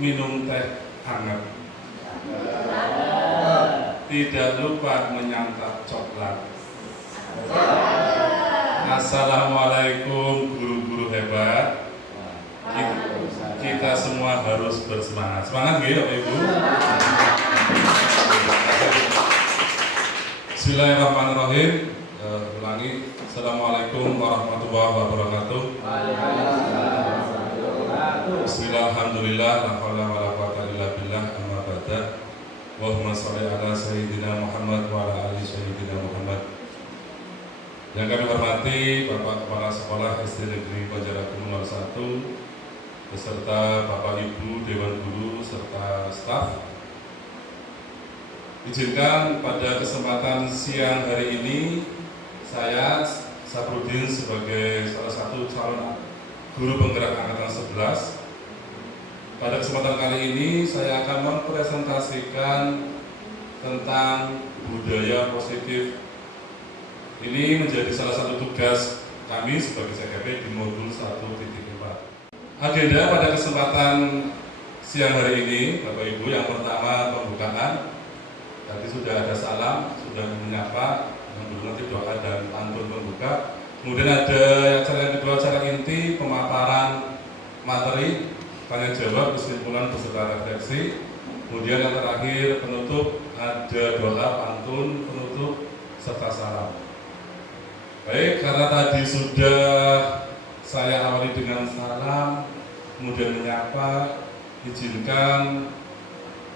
minum teh hangat. Tidak lupa menyantap coklat. Assalamualaikum guru-guru hebat. Kita semua harus bersemangat. Semangat gitu Bapak Ibu. Bismillahirrahmanirrahim. Ulangi. Assalamualaikum warahmatullahi wabarakatuh. Bismillahirrahmanirrahim. La haula wala quwwata illa billah. Amma ba'da. Allahumma shalli ala sayyidina Muhammad wa ala ali sayyidina Muhammad. Yang kami hormati Bapak Kepala Sekolah SD Negeri Banjaragung 01 beserta Bapak Ibu Dewan Guru serta staf. Izinkan pada kesempatan siang hari ini saya Saprudin sebagai salah satu calon guru penggerak angkatan 11. Pada kesempatan kali ini saya akan mempresentasikan tentang budaya positif. Ini menjadi salah satu tugas kami sebagai CKP di modul 1.4. Agenda pada kesempatan siang hari ini, Bapak Ibu, yang pertama pembukaan. Tadi sudah ada salam, sudah menyapa, yang belum nanti doa dan pantun pembuka. Kemudian ada acara yang kedua, acara inti, pemaparan materi, tanya jawab, kesimpulan beserta refleksi. Kemudian yang terakhir penutup, ada doa, pantun, penutup, serta salam. Baik, karena tadi sudah saya awali dengan salam, kemudian menyapa, izinkan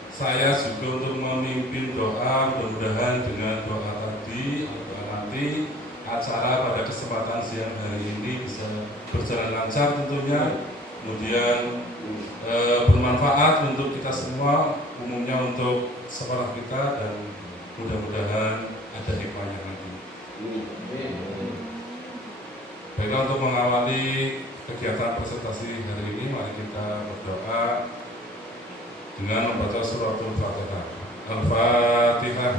saya juga untuk memimpin doa, mudah-mudahan dengan doa tadi, nanti acara pada kesempatan siang hari ini bisa berjalan lancar tentunya, kemudian bermanfaat untuk kita semua, umumnya untuk sekolah kita, dan mudah-mudahan ada hikmahnya nanti. Baiklah, untuk mengawali kegiatan presentasi hari ini, mari kita berdoa dengan membaca suratul Fatihah. Al-Fatihah.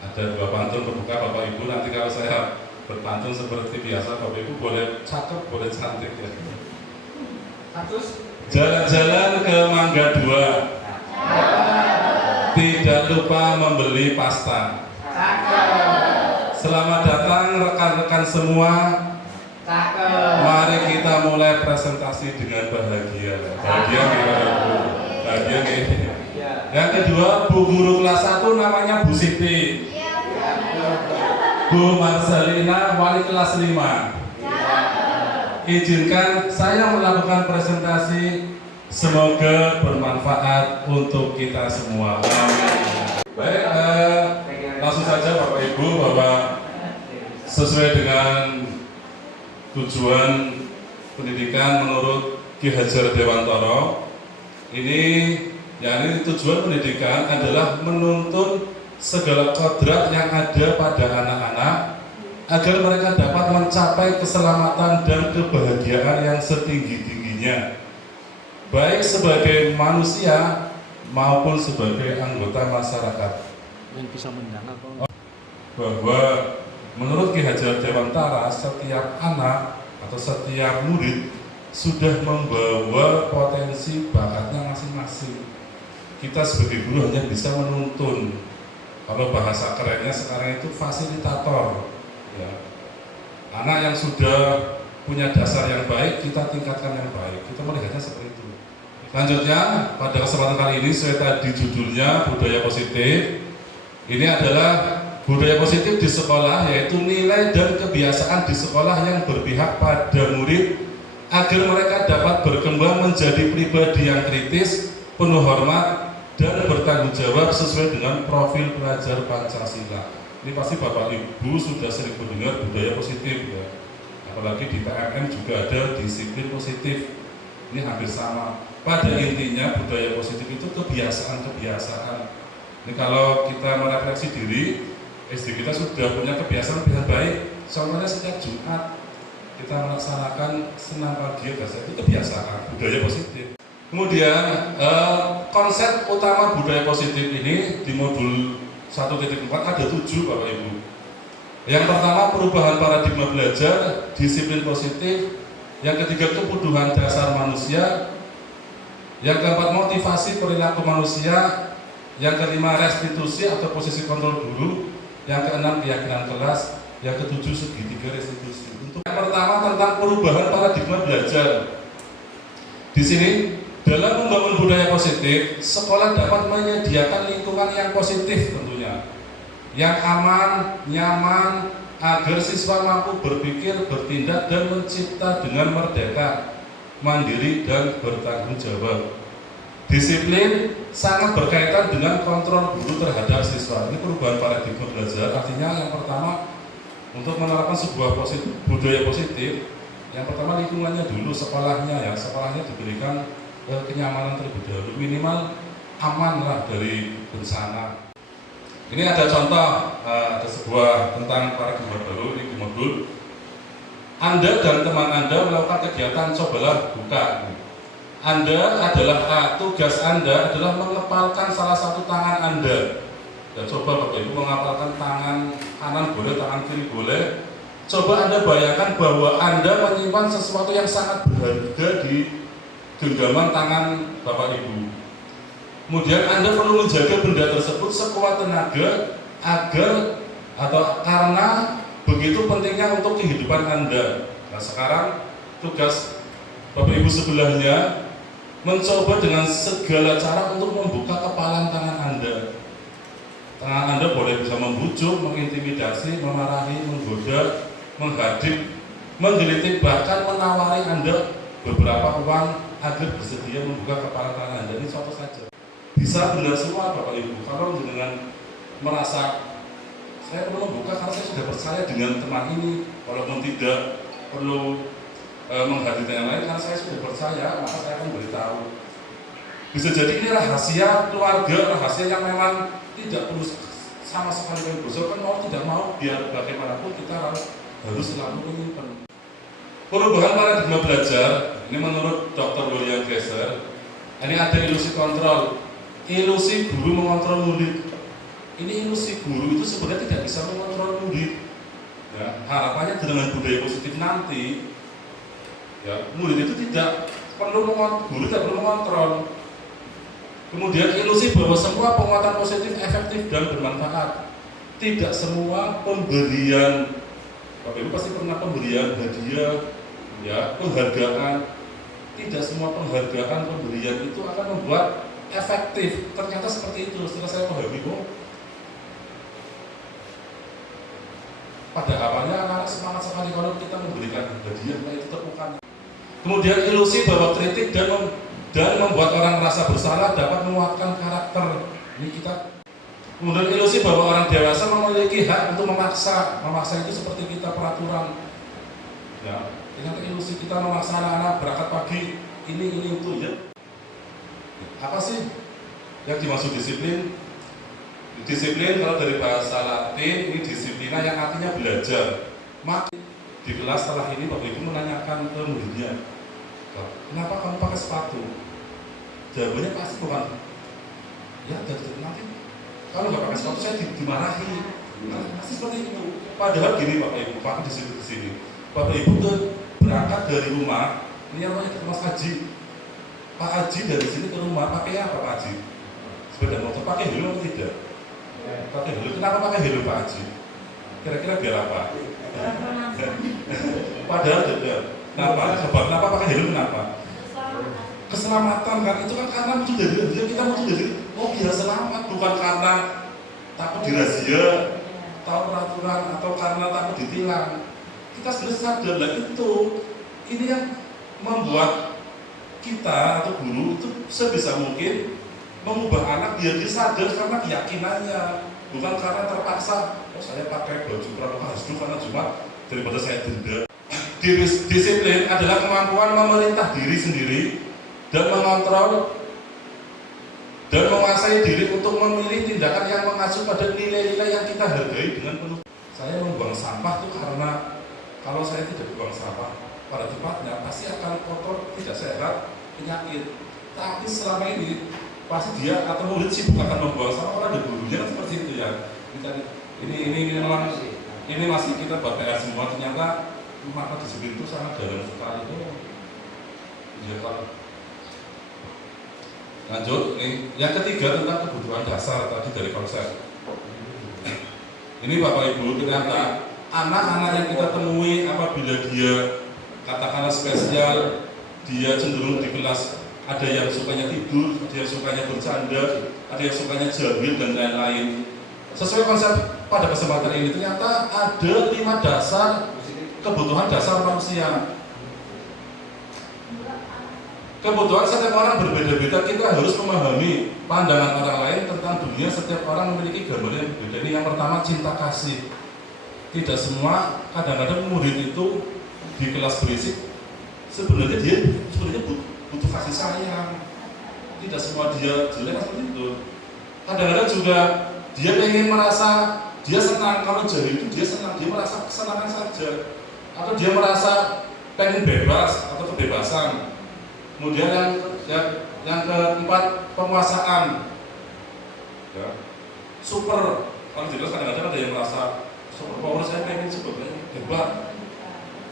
Ada dua pantun pembuka Bapak Ibu. Nanti kalau saya berpantun seperti biasa, Bapak Ibu boleh cakep, boleh cantik ya. Jalan-jalan ke Mangga 2, tidak lupa membeli pasta. Selamat datang rekan-rekan semua. Mari kita mulai presentasi dengan bahagia. Bahagia gimana? Bahagia gini. Yang kedua, Bu Guru kelas 1 namanya Bu Siti. Bu Marcelina, wali kelas 5. Izinkan saya melakukan presentasi, semoga bermanfaat untuk kita semua. Baik, langsung saja Bapak Ibu, bahwa sesuai dengan tujuan pendidikan menurut Ki Hajar Dewantara, ini tujuan pendidikan adalah menuntun segala kodrat yang ada pada anak-anak agar mereka dapat mencapai keselamatan dan kebahagiaan yang setinggi-tingginya, baik sebagai manusia maupun sebagai anggota masyarakat. Yang bisa mendengar bahwa menurut Ki Hajar Dewantara, setiap anak atau setiap murid sudah membawa potensi bakatnya masing-masing. Kita sebagai guru hanya bisa menuntun. Kalau bahasa kerennya sekarang itu fasilitator. Ya. Anak yang sudah punya dasar yang baik, kita tingkatkan yang baik. Kita melihatnya seperti itu. Selanjutnya, pada kesempatan kali ini, saya tadi judulnya budaya positif. Ini adalah budaya positif di sekolah, yaitu nilai dan kebiasaan di sekolah yang berpihak pada murid agar mereka dapat berkembang menjadi pribadi yang kritis, penuh hormat, dan bertanggung jawab sesuai dengan profil pelajar Pancasila. Ini pasti Bapak Ibu sudah sering mendengar budaya positif ya. Apalagi di PMN juga ada disiplin positif. Ini hampir sama. Pada intinya budaya positif itu kebiasaan-kebiasaan. Ini kalau kita merefleksi diri, SD kita sudah punya kebiasaan yang baik. Contohnya setiap Jumat kita melaksanakan senam pagi itu kebiasaan, budaya positif. Kemudian konsep utama budaya positif ini di modul 1.4 ada 7 Bapak Ibu. Yang pertama perubahan paradigma belajar, disiplin positif. Yang ketiga kebutuhan dasar manusia. Yang keempat motivasi perilaku manusia. Yang kelima restitusi atau posisi kontrol guru. Yang keenam keyakinan kelas. Yang ketujuh segitiga restitusi. Untuk yang pertama tentang perubahan paradigma belajar. Di sini dalam membangun budaya positif, sekolah dapat menyediakan lingkungan yang positif tentunya, yang aman, nyaman, agar siswa mampu berpikir, bertindak, dan mencipta dengan merdeka, mandiri, dan bertanggung jawab. Disiplin sangat berkaitan dengan kontrol guru terhadap siswa. Ini perubahan paradigma belajar, artinya yang pertama untuk menerapkan sebuah budaya positif, yang pertama lingkungannya dulu, sekolahnya ya, sekolahnya diberikan kenyamanan terlebih dahulu, minimal aman lah dari bencana. Ini ada contoh, ada sebuah tentang paradigma baru di modul. Anda dan teman Anda melakukan kegiatan cobalah buka. Anda adalah tugas Anda adalah mengepalkan salah satu tangan Anda. Ya, coba Bapak Ibu mengepalkan tangan kanan boleh, tangan kiri boleh. Coba Anda bayangkan bahwa Anda menyimpan sesuatu yang sangat berharga di genggaman tangan Bapak Ibu. Kemudian Anda perlu menjaga benda tersebut sekuat tenaga agar atau karena begitu pentingnya untuk kehidupan Anda. Nah, sekarang tugas Bapak Ibu sebelahnya mencoba dengan segala cara untuk membuka kepalan tangan Anda. Tangan Anda boleh bisa membujuk, mengintimidasi, memarahi, menggoda, menghadap, menggelitik, bahkan menawari Anda beberapa uang agar bersedia membuka kepala tangan Anda. Ini contoh saja. Bisa benar semua Bapak Ibu. Kalau dengan merasa saya perlu membuka karena saya sudah percaya dengan teman ini, walaupun tidak perlu menghadirkan yang lain, karena saya sudah percaya, maka saya akan beritahu. Bisa jadi ini rahasia keluarga, rahasia yang memang tidak perlu sama sekali berusaha, kan mau tidak mau, biar bagaimanapun kita harus selalu menyimpan. Perubahan paradigma belajar, ini menurut Dr. William Glasser, ini ada ilusi kontrol, ilusi guru mengontrol murid. Ini ilusi guru itu sebenarnya tidak bisa mengontrol murid. Ya, harapannya dengan budaya positif nanti, ya, murid itu tidak perlu guru tidak perlu mengontrol. Kemudian ilusi bahwa semua penguatan positif efektif dan bermanfaat. Tidak semua pemberian, Bapak Ibu pasti pernah pemberian hadiah, ya, penghargaan. Tidak semua penghargaan pemberian itu akan membuat efektif. Ternyata seperti itu. Setelah saya pahami, pada awalnya anak-anak semangat sekali kalau kita memberikan hadiah, itu tepukan. Kemudian ilusi bahwa kritik dan membuat orang merasa bersalah dapat menguatkan karakter. Ini kita. Kemudian ilusi bahwa orang dewasa memiliki hak untuk memaksa itu seperti kita peraturan. Ya, ternyata ilusi kita memaksa anak-anak berangkat pagi ini itu ya. Apa sih yang dimaksud disiplin? Disiplin kalau dari bahasa Latin ini disiplina yang artinya belajar. Maka di kelas setelah ini Bapak Ibu menanyakan ke muridnya, kenapa kamu pakai sepatu? Jawabannya pasti bukan. Ya, nanti kalau nggak pakai sepatu saya dimarahi. Pasti seperti itu. Padahal gini Bapak Ibu, pakai di sini. Bapak Ibu tuh berangkat dari rumah, ini namanya ke Mas Haji. Pak Haji dari sini ke rumah pakai apa Pak Haji? Sepeda motor, pakai helm atau tidak? Pakai helm. Kenapa pakai helm Pak Haji? Kira-kira biar apa? Padahal tidak. Kenapa pakai helm? Kenapa? Keselamatan kan, itu kan karena kita mau dari biar selamat, bukan karena takut dirazia, tahu peraturan atau karena takut ditilang. Kita sudah sadar lah itu. Ini yang membuat kita atau guru itu sebisa mungkin mengubah anak biar dia sadar karena keyakinannya, bukan karena terpaksa. Saya pakai baju pramuka harus karena Jumat daripada saya denda. Disiplin adalah kemampuan memerintah diri sendiri dan mengontrol dan menguasai diri untuk memilih tindakan yang mengacu pada nilai-nilai yang kita hargai dengan penuh. Saya membuang sampah itu karena kalau saya tidak buang sampah pada tempatnya, pasti akan kotor, tidak sehat, penyakit. Tapi selama ini pasti dia atau murid sibuk akan membuang sampah, orang ada gurunya kan seperti itu ya. Ini memang ini masih kita buat PR semua. Ternyata maka disiplin itu sangat dalam sekali itu. Ya Pak. Lanjut, yang ketiga tentang kebutuhan dasar tadi dari konsep. Ini Bapak Ibu, ternyata anak-anak yang kita temui apabila dia katakanlah spesial, dia cenderung di kelas ada yang sukanya tidur, ada yang sukanya bercanda, ada yang sukanya jahil dan lain-lain. Sesuai konsep pada kesempatan ini ternyata ada 5 dasar kebutuhan dasar manusia. Kebutuhan setiap orang berbeda-beda, kita harus memahami pandangan orang lain tentang dunia. Setiap orang memiliki gambar yang berbeda. Ini yang pertama, cinta kasih. Tidak semua, kadang-kadang murid itu di kelas berisik sebenarnya dia butuh kasih sayang. Tidak semua dia jelek seperti itu. Kadang-kadang juga dia ingin merasa dia senang. Kalau jahil itu dia senang, dia merasa kesenangan saja, atau dia merasa pengen bebas atau kebebasan. Kemudian yang keempat, penguasaan. Ya. Super, kalau jelas kadang-kadang ada yang merasa super power, saya pengen sebetulnya hebat.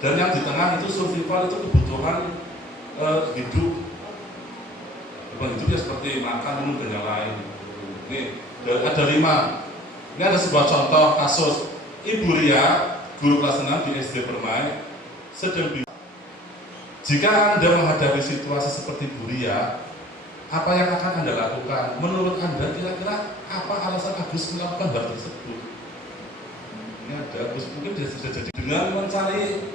Dan yang di tengah itu survival, itu kebutuhan hidup. Kebutuhan hidup ya seperti makan, minum dan yang lain. Ini ada 5. Ini ada sebuah contoh kasus Ibu Ria, guru kelas 6 di SD Permai, sedang bingung. Jika Anda menghadapi situasi seperti Bu Ria, apa yang akan Anda lakukan? Menurut Anda kira-kira apa alasan Agus melakukan hal tersebut? Ini ada Agus mungkin sudah jadi dengan mencari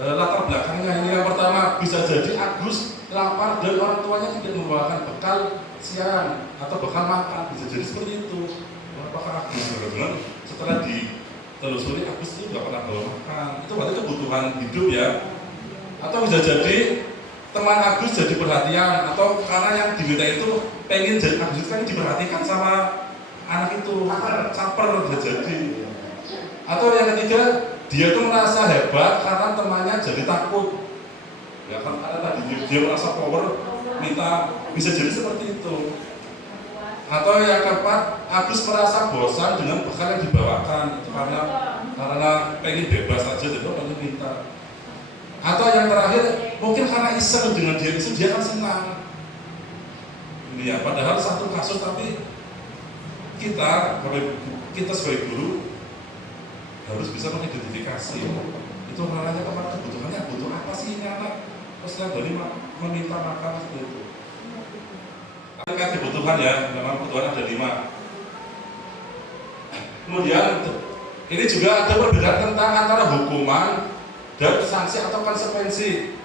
latar belakangnya. Ini yang pertama, bisa jadi Agus lapar dan orang tuanya tidak membawakan bekal siang atau bekal makan. Bisa jadi seperti itu. Apakah Agus benar-benar setelah ditelusuri Agus itu tidak pernah bawa makan? Itu berarti kebutuhan hidup ya. Atau bisa jadi teman Agus jadi perhatian, atau karena yang diminta itu pengen jadi Agus itu kan diperhatikan sama anak itu, caper bisa jadi. Atau yang ketiga, dia tuh merasa hebat karena temannya jadi takut. Ya kan karena tadi dia merasa power, minta, bisa jadi seperti itu. Atau yang keempat, Agus merasa bosan dengan bekal yang dibawakan, itu karena pengen bebas saja, jadi pengen minta. Atau yang terakhir, mungkin karena iseng dengan dia itu dia kan senang. Ini ya, padahal satu kasus, tapi kita sebagai guru harus bisa mengidentifikasi itu orangnya kepada kebutuhannya, butuh apa sih ini anak, terus dari meminta makan seperti itu. Kan kebutuhan ya, memang kebutuhan ada 5. Kemudian ini juga ada perbedaan tentang antara hukuman dan sanksi atau konsekuensi.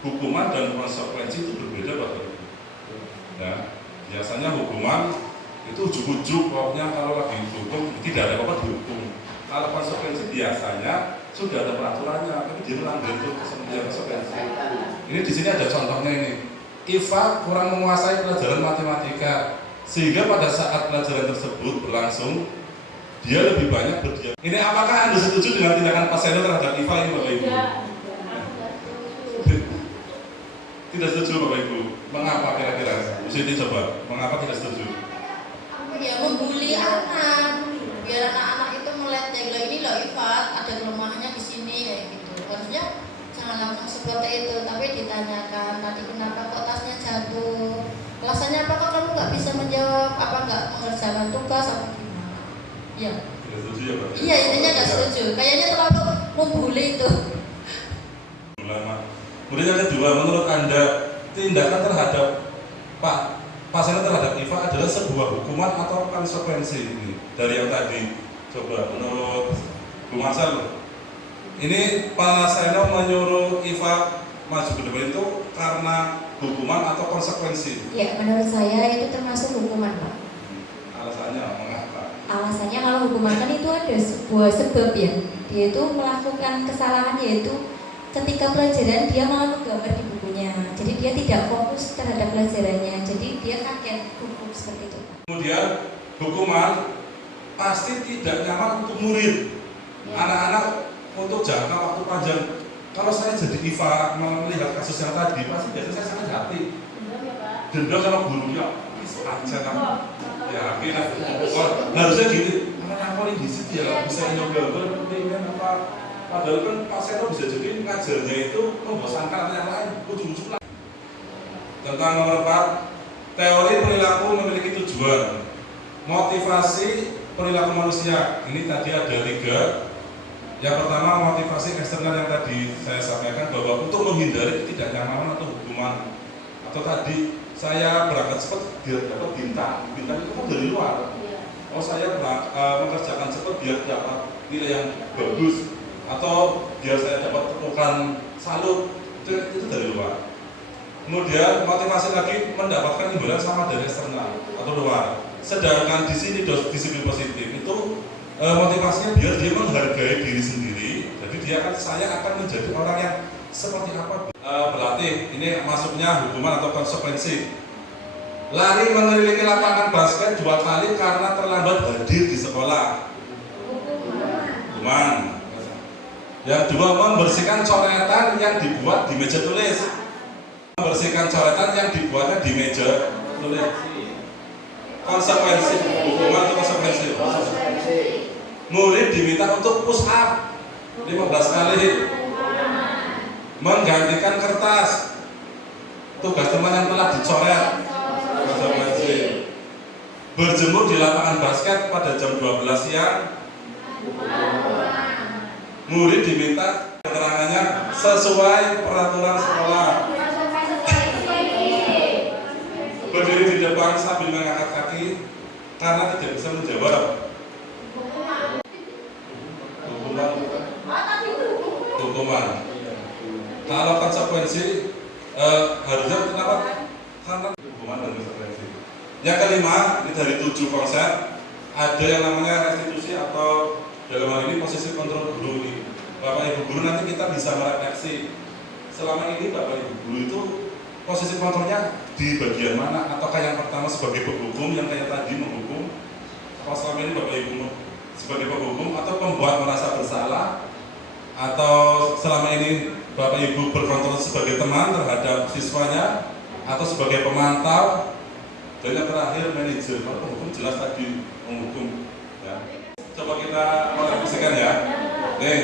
Hukuman dan konsekuensi itu berbeda Bapak Ibu. Ya, biasanya hukuman itu ujuk-ujuk, pokoknya kalau lagi dihukum tidak ada apa-apa dihukum. Kalau konsekuensi biasanya sudah ada peraturannya, tapi dia melanggar itu konsekuensi. Ini di sini ada contohnya ini. Iva kurang menguasai pelajaran matematika, sehingga pada saat pelajaran tersebut berlangsung dia lebih banyak berdiam. Ini apakah Anda setuju dengan tindakan Pak Seno terhadap Iva ini Bapak Ibu? Tidak setuju Bapak Ibu. Mengapa kira-kira? Bisa coba. Mengapa tidak setuju? Ya membuli anak, biar anak-anak itu melihat ya ini loh Iva ada kelemahannya di sini kayak gitu. Harusnya jangan langsung seperti itu, tapi ditanyakan tadi kenapa kok tasnya jatuh, alasannya apa kok kamu nggak bisa menjawab, apa nggak mengerjakan tugas apa gimana? Ya. Tidak setuju ya Pak? Iya intinya nggak setuju. Kayaknya terlalu membuli itu. Kemudian yang kedua, menurut Anda tindakan terhadap Pak Seno terhadap Iva adalah sebuah hukuman atau konsekuensi ini dari yang tadi? Coba menurut Bu Marcel, ini Pak Seno menyuruh Iva maju ke depan itu karena hukuman atau konsekuensi? Ya, menurut saya itu termasuk hukuman, Pak. Alasannya mengapa? Alasannya kalau hukuman kan itu ada sebuah sebab ya. Dia itu melakukan kesalahan, yaitu ketika pelajaran dia malah menggambar di bukunya. Jadi dia tidak fokus terhadap pelajarannya. Jadi dia kaget hukum seperti itu. Kemudian hukuman pasti tidak nyaman untuk murid. Anak-anak untuk jangka waktu panjang. Kalau saya jadi IFA melihat kasus yang tadi, pasti biasanya saya sakit hati. Dendam sama gurunya, aja kan? Ya akhirnya, harusnya gitu. Karena paling di situ ya bisa nyoba pentingnya apa? Padahal kan pasien itu bisa jadi ngajarnya itu membosankan yang lain, ujung-ujung lah. Tentang nomor 4, teori perilaku memiliki tujuan. Motivasi perilaku manusia. Ini tadi ada 3. Yang pertama motivasi eksternal yang tadi saya sampaikan bahwa untuk menghindari ketidaknyamanan atau hukuman. Atau tadi saya berangkat cepat biar dapat bintang. Bintang itu kan dari luar. Oh saya mengerjakan cepat biar dapat nilai yang bagus. Atau biar saya dapat temukan salut. Itu dari luar. Kemudian motivasi lagi mendapatkan imbalan sama dari eksternal atau luar. Sedangkan di sini disiplin positif itu motivasinya biar dia menghargai diri sendiri. Jadi dia saya akan menjadi orang yang seperti apa. Berlatih ini masuknya hukuman atau konsekuensi. Lari mengelilingi lapangan basket 2 kali karena terlambat hadir di sekolah. Hukuman. Yang 2, membersihkan coretan yang dibuat di meja tulis. Membersihkan coretan yang dibuatnya di meja tulis. Konsekuensi hukuman atau konsekuensi. Murid diminta untuk push up 15 kali. Menggantikan kertas tugas teman yang telah dicoret. Konsekuensi. Berjemur di lapangan basket pada jam 12 siang. Murid diminta keterangannya sesuai peraturan sekolah. Berdiri di depan sambil mengangkat kaki karena tidak bisa menjawab. Hukuman. Kalau konsekuensi harusnya kenapa? Karena hukuman dan konsekuensi. Yang kelima, ini dari 7 konsep, ada yang namanya restitusi atau dalam hal ini posisi kontrol guru ini. Bapak Ibu guru nanti kita bisa merefleksi. Selama ini Bapak Ibu guru itu posisi kontrolnya di bagian mana? Ataukah yang pertama sebagai penghukum yang kayak tadi menghukum? Apa selama ini Bapak Ibu sebagai penghukum atau pembuat merasa bersalah? Atau selama ini Bapak Ibu berkontrol sebagai teman terhadap siswanya atau sebagai pemantau? Dan yang terakhir manajer. Kalau penghukum jelas tadi menghukum. Ya. Coba kita merefleksikan ya. Nih,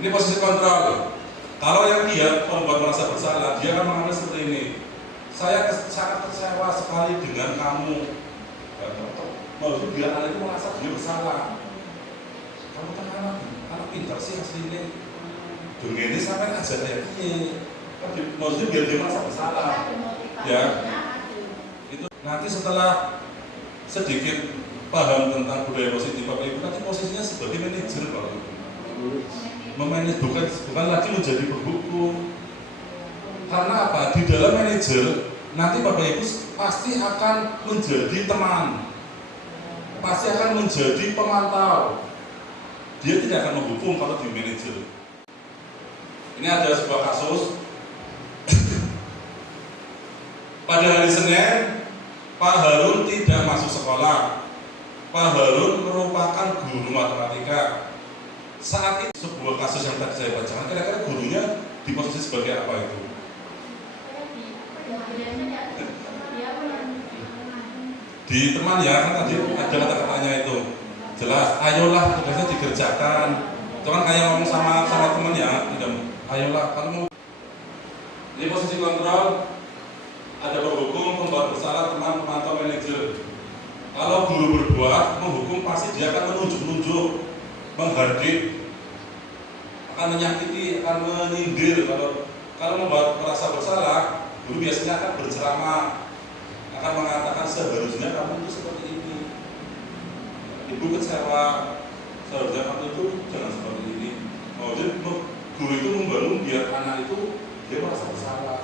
ini posisi kontrol. Kalau yang dia membuat merasa bersalah, dia akan mengambil seperti ini. Saya sangat kecewa sekali dengan kamu. Maksudnya biar anak itu merasa dia bersalah. Kamu kan anak pintar sih aslinya. Dengan ini sampai aja kayak gini. Maksudnya biar dia merasa bersalah. Ya. Itu nanti setelah sedikit paham tentang budaya positif Bapak Ibu, nanti posisinya sebagai manajer Bapak Ibu. Memanage bukan lagi menjadi penghukum. Karena apa? Di dalam manajer nanti Bapak Ibu pasti akan menjadi teman, pasti akan menjadi pemantau. Dia tidak akan menghukum kalau di manajer. Ini ada sebuah kasus. Pada hari Senin, Pak Harun tidak masuk sekolah. Pak Harun merupakan guru matematika. Saat itu sebuah kasus yang tadi saya bacakan, kira-kira gurunya di posisi sebagai apa itu? Di teman ya, kan tadi ada kata-katanya itu jelas, ayolah tugasnya dikerjakan. Itu kan kayak ngomong sama teman ya, ayolah kamu. Ini posisi kontrol, ada penghukum, pembuat bersalah, teman, pemantau, manajer. Kalau guru berbuat, menghukum pasti dia akan menunjuk-nunjuk, menghardik, akan menyakiti, akan menyindir. Kalau membuat merasa bersalah, guru biasanya akan berceramah, akan mengatakan seharusnya kamu itu seperti ini. Ibu kecewa, seharusnya kamu itu jangan seperti ini. Jadi guru itu membangun biar anak itu dia merasa bersalah.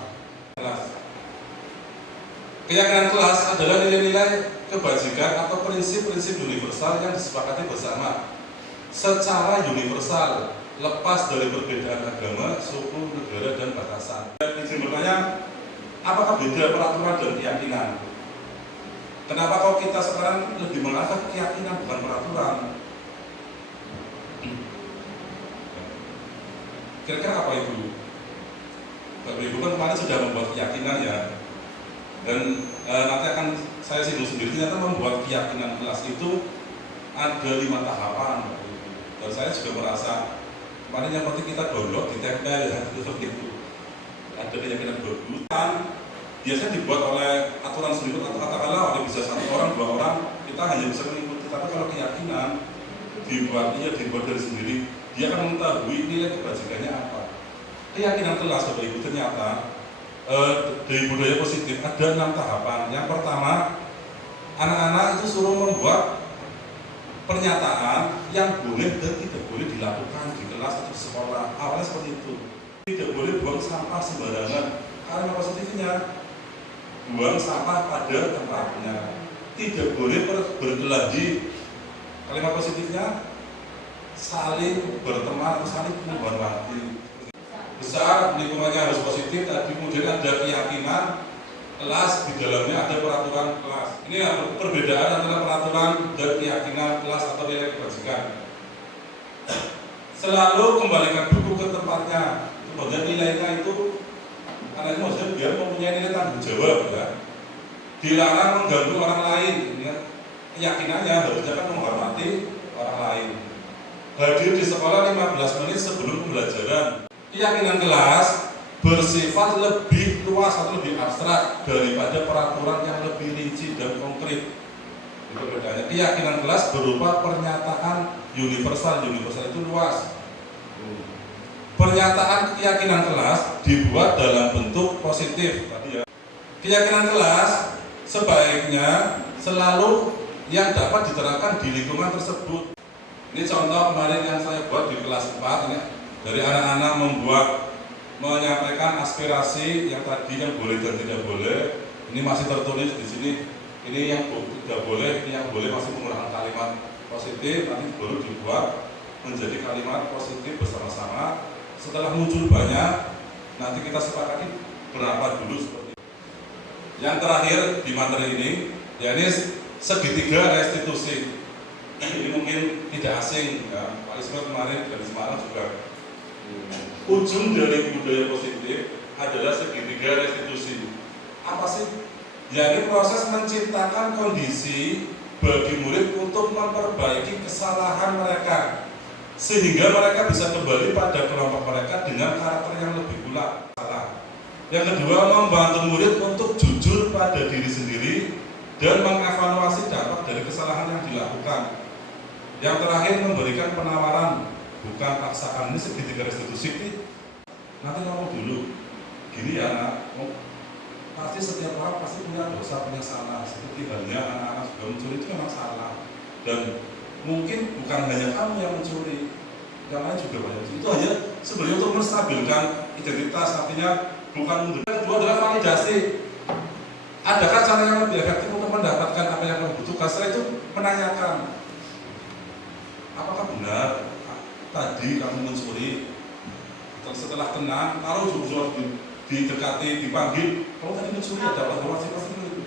Keyakinan kelas adalah nilai-nilai kebajikan atau prinsip-prinsip universal yang disepakati bersama secara universal, lepas dari perbedaan agama, suku, negara, dan batasan. Izin bertanya, apakah beda peraturan dan keyakinan? Kenapa kok kita sekarang lebih mengarah keyakinan bukan peraturan? Kira-kira apa itu? Bapak Ibu kan kemarin sudah membuat keyakinan ya, dan nanti akan saya singgung sendiri. Ternyata membuat keyakinan kelas itu ada 5 tahapan, Bapak Ibu. Dan saya juga merasa kemarin yang penting kita download, ditempel ya, seperti itu. Ada keyakinan berhutan, biasanya dibuat oleh aturan sendiri atau katakanlah oleh bisa 1 orang, 2 orang, kita hanya bisa mengikuti. Tapi kalau keyakinan dibuat dari sendiri, dia akan mengetahui nilai kebajikannya apa. Keyakinan kelas, Bapak Ibu, ternyata dari budaya positif ada 6 tahapan. Yang pertama, anak-anak itu suruh membuat pernyataan yang boleh dan tidak boleh dilakukan di kelas atau di sekolah. Awalnya seperti itu. Tidak boleh buang sampah sembarangan. Karena positifnya, buang sampah pada tempatnya. Tidak boleh berkelahi. Kalimat positifnya, saling berteman, saling menghormati. Besar, lingkungannya harus positif. Tadi kemudian ada keyakinan kelas, di dalamnya ada peraturan kelas. Ini perbedaan antara peraturan dan keyakinan kelas atau nilai kebajikan. Selalu kembalikan buku ke tempatnya. Kemudian nilainya itu, karena itu maksudnya biar mempunyai nilai tanggung jawab ya. Dilarang mengganggu orang lain. Ya. Keyakinannya harusnya kan menghormati orang lain. Hadir di sekolah 15 menit sebelum pembelajaran. Keyakinan kelas bersifat lebih luas atau lebih abstrak daripada peraturan yang lebih rinci dan konkret. Itu bedanya. Keyakinan kelas berupa pernyataan universal. Universal itu luas. Pernyataan keyakinan kelas dibuat dalam bentuk positif. Tadi ya. Keyakinan kelas sebaiknya selalu yang dapat diterapkan di lingkungan tersebut. Ini contoh kemarin yang saya buat di kelas 4 ini. Dari anak-anak menyampaikan aspirasi yang tadi yang boleh dan tidak boleh. Ini masih tertulis di sini. Ini yang tidak boleh, ini yang boleh masih menggunakan kalimat positif. Nanti baru dibuat menjadi kalimat positif bersama-sama. Setelah muncul banyak, nanti kita sepakati berapa dulu seperti itu. Yang terakhir di materi ini, yakni segitiga restitusi. Ini mungkin tidak asing, ya. Pak Ismail kemarin dari Semarang juga. Ujung dari budaya positif adalah segitiga restitusi. Apa sih? Yakni proses menciptakan kondisi bagi murid untuk memperbaiki kesalahan mereka, sehingga mereka bisa kembali pada kelompok mereka dengan karakter yang lebih pula salah. Yang kedua, membantu murid untuk jujur pada diri sendiri dan mengevaluasi dampak dari kesalahan yang dilakukan. Yang terakhir, memberikan penawaran, bukan paksaan. Ini segitiga restitusi. Nanti ngomong dulu, gini ya anak, pasti setiap orang pasti punya dosa, punya salah. Seperti halnya anak-anak juga mencuri itu memang salah. Dan mungkin bukan hanya kamu yang mencuri, yang lain juga banyak. Itu hanya sebenarnya untuk menstabilkan identitas, artinya bukan mundur. Yang kedua adalah validasi. Adakah cara yang lebih efektif untuk mendapatkan apa yang kamu butuhkan? Setelah itu menanyakan, apakah benar tadi kamu mencuri? Setelah tenang, kalau jujur didekati, dipanggil, kalau tadi mencuri ada informasi pasti itu.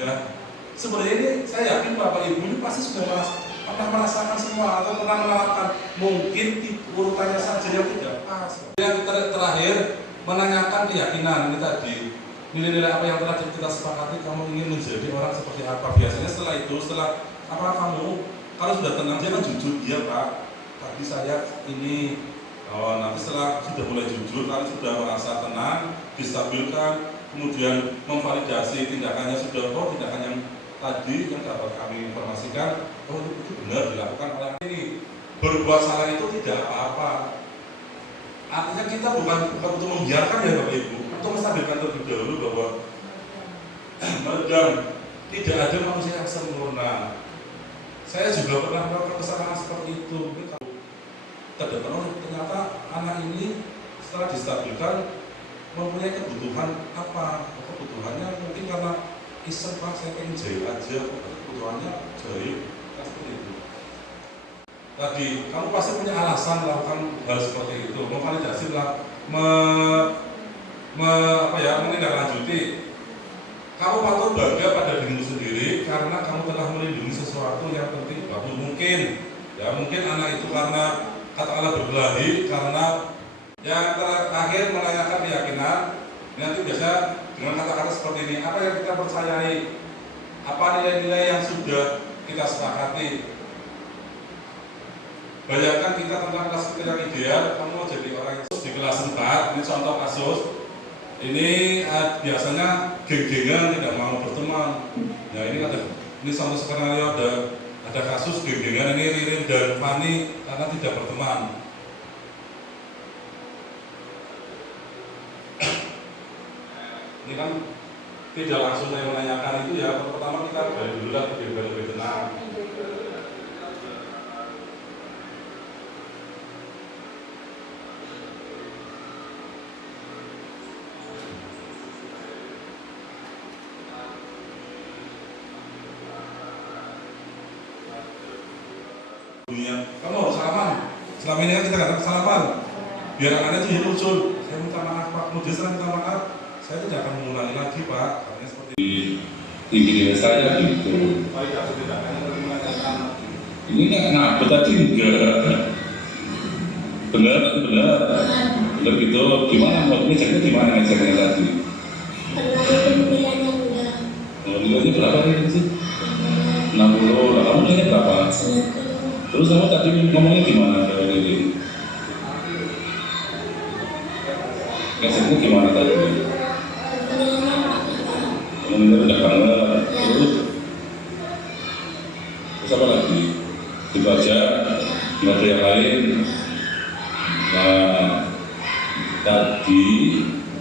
Ya, sebenarnya ini saya yakin Bapak Ibu ini pasti sudah pernah merasakan semua atau pernah melakukan. Mungkin urutannya saja yang tidak pas. Yang terakhir, menanyakan keyakinan ini tadi. Nilai-nilai apa yang telah kita sepakati, kamu ingin menjadi orang seperti apa? Biasanya setelah itu, apa kamu, kalau sudah tenang, dia kan jujur, iya Pak, tadi saya ini. Nanti setelah sudah mulai jujur, kalian sudah merasa tenang, distabilkan, kemudian memvalidasi tindakannya sudah, tindakan yang tadi yang dapat kami informasikan, itu benar dilakukan oleh ini. Berbuat salah itu tidak apa-apa. Artinya kita bukan untuk membiarkan ya Bapak Ibu, untuk menstabilkan terlebih dahulu bahwa tidak ada manusia yang sempurna. Saya juga pernah melakukan kesalahan seperti itu. Terdepan, ternyata anak ini setelah distabilkan mempunyai kebutuhan apa? Kebutuhannya mungkin karena iseng, Pak, saya pengen jahit aja, kebutuhannya jahit, seperti itu. Tadi kamu pasti punya alasan melakukan hal seperti itu, memvalidasi menindaklanjuti. Kamu patut bangga pada dirimu sendiri karena kamu telah melindungi sesuatu yang penting bagus. Mungkin anak itu karena katakanlah berkelahi karena Yang terakhir menanyakan keyakinan. Nanti biasa dengan kata-kata seperti ini, apa yang kita percayai, apa nilai-nilai yang sudah kita sepakati. Bayangkan kita tentang kelas kita yang ideal, kamu mau jadi orang yang di kelas 4, ini contoh kasus. Ini biasanya geng-gengan tidak mau berteman. Ya ini contoh skenario ada kasus geng-gengan ini Ririn dan Fani karena tidak berteman. Ini kan tidak langsung saya menanyakan itu ya. Pertama kita balik dulu lah biar lebih tenang. Kamu harus salaman. Selama ini kan kita nggak salaman. Biar anaknya itu muncul. Saya minta maaf Pak, kemudian saya minta maaf. Saya tidak akan mengulangi lagi Pak. Karena seperti tinggi diri saya gitu. Ini nggak ngabet tadi enggak. Benar gitu. Gimana modelnya jadi gimana ngajarnya tadi? Nilainya berapa nih sih? 60. Lah kamu nilainya berapa? Terus kamu tadi ngomongnya gimana kalau ini? Ngajarnya gimana tadi? Ngomongnya udah banget. Terus apa lagi? Dibaca, nggak ada yang lain. Nah, tadi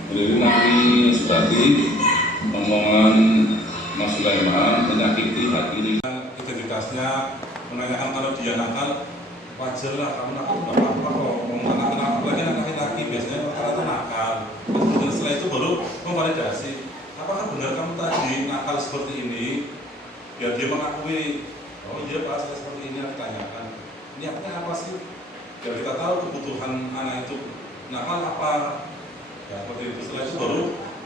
beliau nangis berarti omongan Mas Sulaiman menyakiti hati. identitasnya menanyakan kalau dia nakal, wajar lah kamu nakal nggak apa-apa kok. Ngomong nakal lagi laki-laki biasanya rata-rata nakal. Kemudian setelah itu baru memvalidasi. Apakah benar kamu tadi nakal seperti ini? Biar dia mengakui, oh iya Pak, saya seperti ini yang ditanyakan. Ini apa sih? Biar kita tahu kebutuhan anak itu nakal apa. Ya seperti itu. Setelah itu baru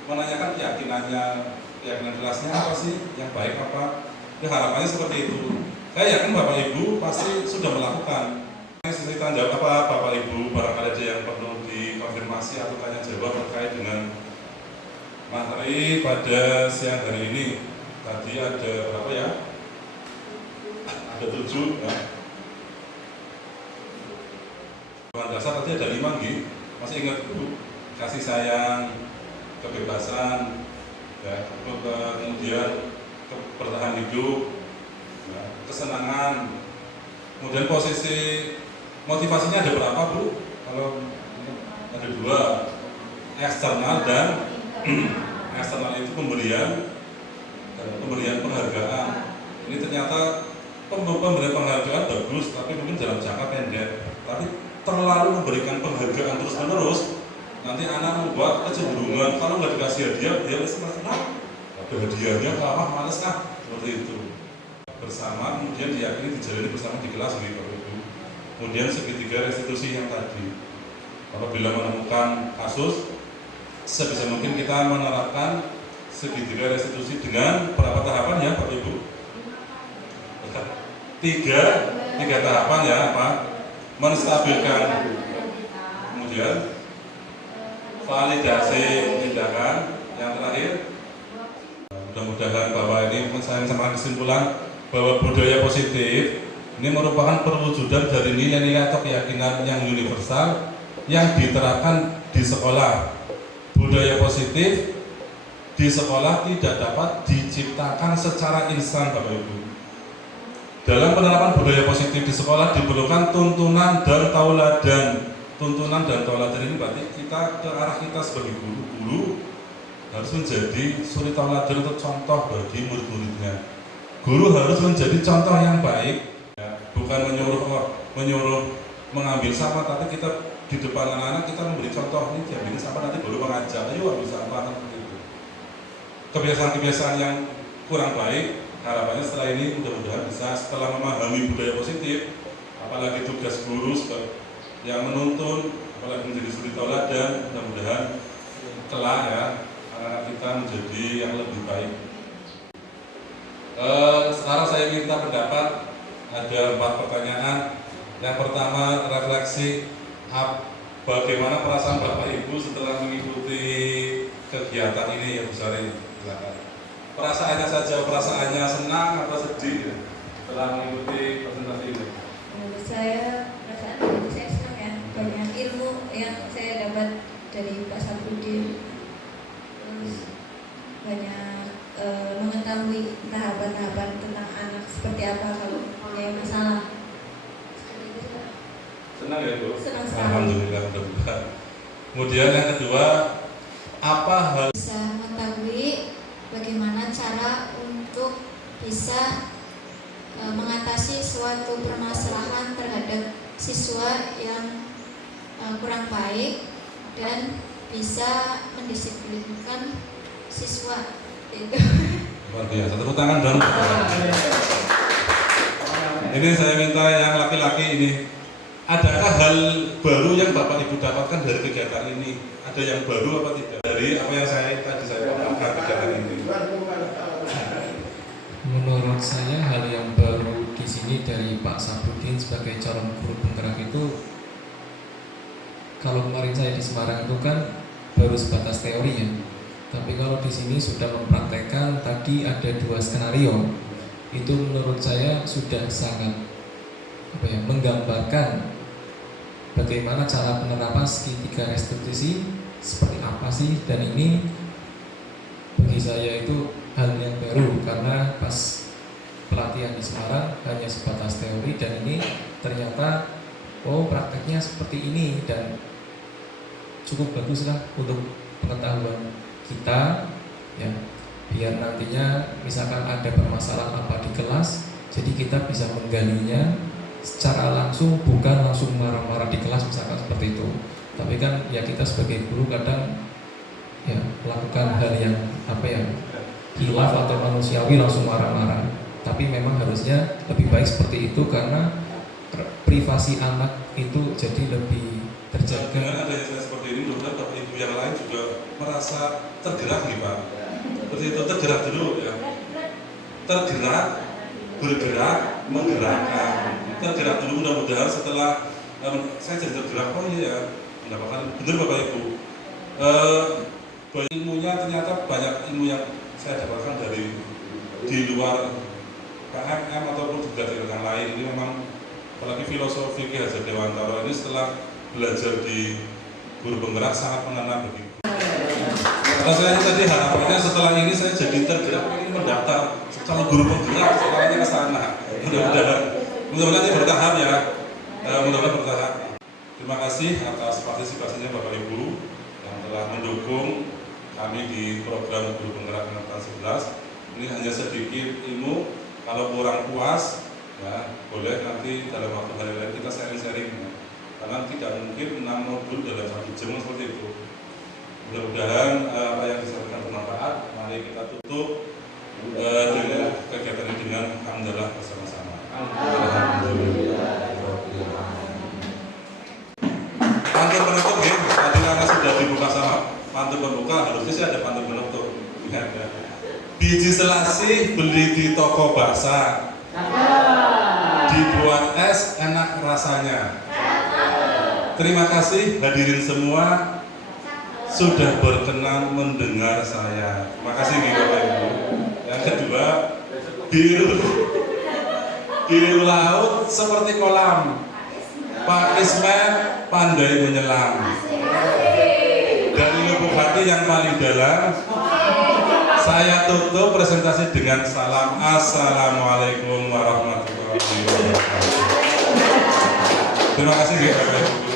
menanyakan keyakinan kelasnya apa sih, yang baik apa. Ya harapannya seperti itu. Saya yakin Bapak Ibu pasti sudah melakukan. Sisi tanya jawab apa Bapak Ibu, barangkali ada yang perlu dikonfirmasi atau tanya jawab terkait dengan materi pada siang hari ini. Tadi ada berapa ya? Ada 7 ya. Bahan dasar tadi ada 5 gitu. Masih ingat Bu? Kasih sayang, kebebasan, ya, kemudian bertahan hidup, ya, kesenangan. Kemudian posisi motivasinya ada berapa Bu? Kalau ada 2, eksternal dan eksternal itu pemberian dan pemberian penghargaan. Ini ternyata pemberian penghargaan bagus, tapi mungkin dalam jangka pendek. Tapi terlalu memberikan penghargaan terus-menerus, nanti anak membuat kecenderungan kalau nggak dikasih hadiah, dia pasti ada hadiahnya, males seperti itu. Bersama kemudian diyakini dijalani bersama di kelas gitu. Kemudian segitiga restitusi yang tadi, apabila menemukan kasus, sebisa mungkin kita menerapkan segitiga restitusi dengan berapa tahapan ya Bapak Ibu? Tiga tahapan ya, Pak. Menstabilkan, kemudian validasi tindakan, yang terakhir mudah-mudahan bahwa ini saya sampaikan kesimpulan bahwa budaya positif ini merupakan perwujudan dari nilai-nilai atau keyakinan yang universal yang diterapkan di sekolah. Budaya positif di sekolah tidak dapat diciptakan secara instan Bapak Ibu. Dalam penerapan budaya positif di sekolah diperlukan tuntunan dan tauladan. Tuntunan dan tauladan ini berarti kita ke arah kita sebagai guru harus menjadi suri tauladan untuk contoh bagi murid-muridnya. Guru harus menjadi contoh yang baik, ya, bukan menyuruh mengambil sampah, tapi kita di depan anak-anak kita memberi contoh, ini diambil sampah, nanti baru mengajak, ayo ambil sampah, seperti itu. Kebiasaan-kebiasaan yang kurang baik, harapannya setelah ini mudah-mudahan bisa setelah memahami budaya positif, apalagi tugas guru yang menuntun, apalagi menjadi suri tauladan, mudah-mudahan kelak ya anak-anak kita menjadi yang lebih baik. Sekarang saya minta pendapat, ada 4 pertanyaan. Yang pertama, refleksi bagaimana perasaan Bapak Ibu setelah mengikuti kegiatan ini yang besar ini? Silakan. Perasaannya saja, perasaannya senang atau sedih ya, setelah mengikuti presentasi ini? Menurut saya perasaan saya senang ya, banyak ilmu yang saya dapat dari Pak Saprudin, terus banyak mengetahui tahapan-tahapan tentang anak seperti apa kalau punya masalah. Seperti itu, Pak. Senang ya Bu? Senang sekali. Alhamdulillah, mudah-mudahan. Kemudian yang kedua, apa hal Bisa mengetahui bagaimana cara untuk bisa mengatasi suatu permasalahan terhadap siswa yang kurang baik dan bisa mendisiplinkan siswa itu. luar biasa? Tepuk tangan dong. Ini saya minta yang laki-laki ini. Adakah hal baru yang Bapak Ibu dapatkan dari kegiatan ini? Ada yang baru apa tidak? Dari apa yang tadi saya paparkan kegiatan ini. Menurut saya hal yang baru di sini dari Pak Saprudin sebagai calon guru penggerak itu, kalau kemarin saya di Semarang itu kan baru sebatas teori ya. Tapi kalau di sini sudah mempraktekkan, tadi ada 2 skenario. Itu menurut saya sudah sangat menggambarkan bagaimana cara penerapan segitiga restitusi seperti apa sih, dan ini bagi saya itu hal yang baru karena pas pelatihan di Semarang hanya sebatas teori, dan ini ternyata prakteknya seperti ini dan cukup bagus lah untuk pengetahuan kita ya, biar nantinya misalkan ada permasalahan apa di kelas, jadi kita bisa menggalinya secara langsung, bukan langsung marah-marah di kelas misalkan seperti itu. Tapi kan ya kita sebagai guru kadang ya melakukan hal yang hilaf atau manusiawi langsung marah-marah. Tapi memang harusnya lebih baik seperti itu karena privasi anak itu jadi lebih terjaga. Dengan adanya saya seperti ini, mudah-mudahan Bapak Ibu yang lain juga merasa tergerak nih Pak. Seperti itu, tergerak dulu ya. Tergerak, bergerak, menggerakkan. Tergerak dulu, mudah-mudahan setelah saya jadi tergerak, oh iya ya, mendapatkan benar Bapak Ibu. Ilmunya ternyata banyak ilmu yang saya dapatkan dari di luar KMM ataupun juga dari yang lain. Ini memang apalagi filosofi Ki Hajar Dewantara ini setelah belajar di guru penggerak sangat mengena bagi. Karena saya tadi harapannya setelah ini saya jadi tergerak ingin mendaftar calon guru penggerak, setelahnya ke sana. Mudah-mudahan ini bertahap ya. Mudah-mudahan bertahap. Terima kasih atas partisipasinya Bapak Ibu yang telah mendukung kami di program guru penggerak angkatan 11. Ini hanya sedikit ilmu. Kalau kurang puas, ya boleh nanti dalam waktu hari lain kita sharing-sharing. Karena tidak mungkin 6 modul dalam 1 jam seperti itu. Mudah-mudahan apa yang disampaikan bermanfaat. Mari kita tutup dengan kegiatan ini dengan hamdalah bersama-sama. Pantun penutup ya, tadi karena sudah dibuka sama pantun pembuka, harusnya sih ada pantun penutup. Ya. Biji selasih beli di toko basah, dibuat es enak rasanya. Terima kasih hadirin semua sudah berkenan mendengar saya. Terima kasih Bapak Ibu. Yang kedua, biru laut seperti kolam, Pak Ismet pandai menyelam. Dari lubuk hati yang paling dalam, saya tutup presentasi dengan salam. Assalamualaikum warahmatullahi wabarakatuh. Terima kasih Bapak Ibu.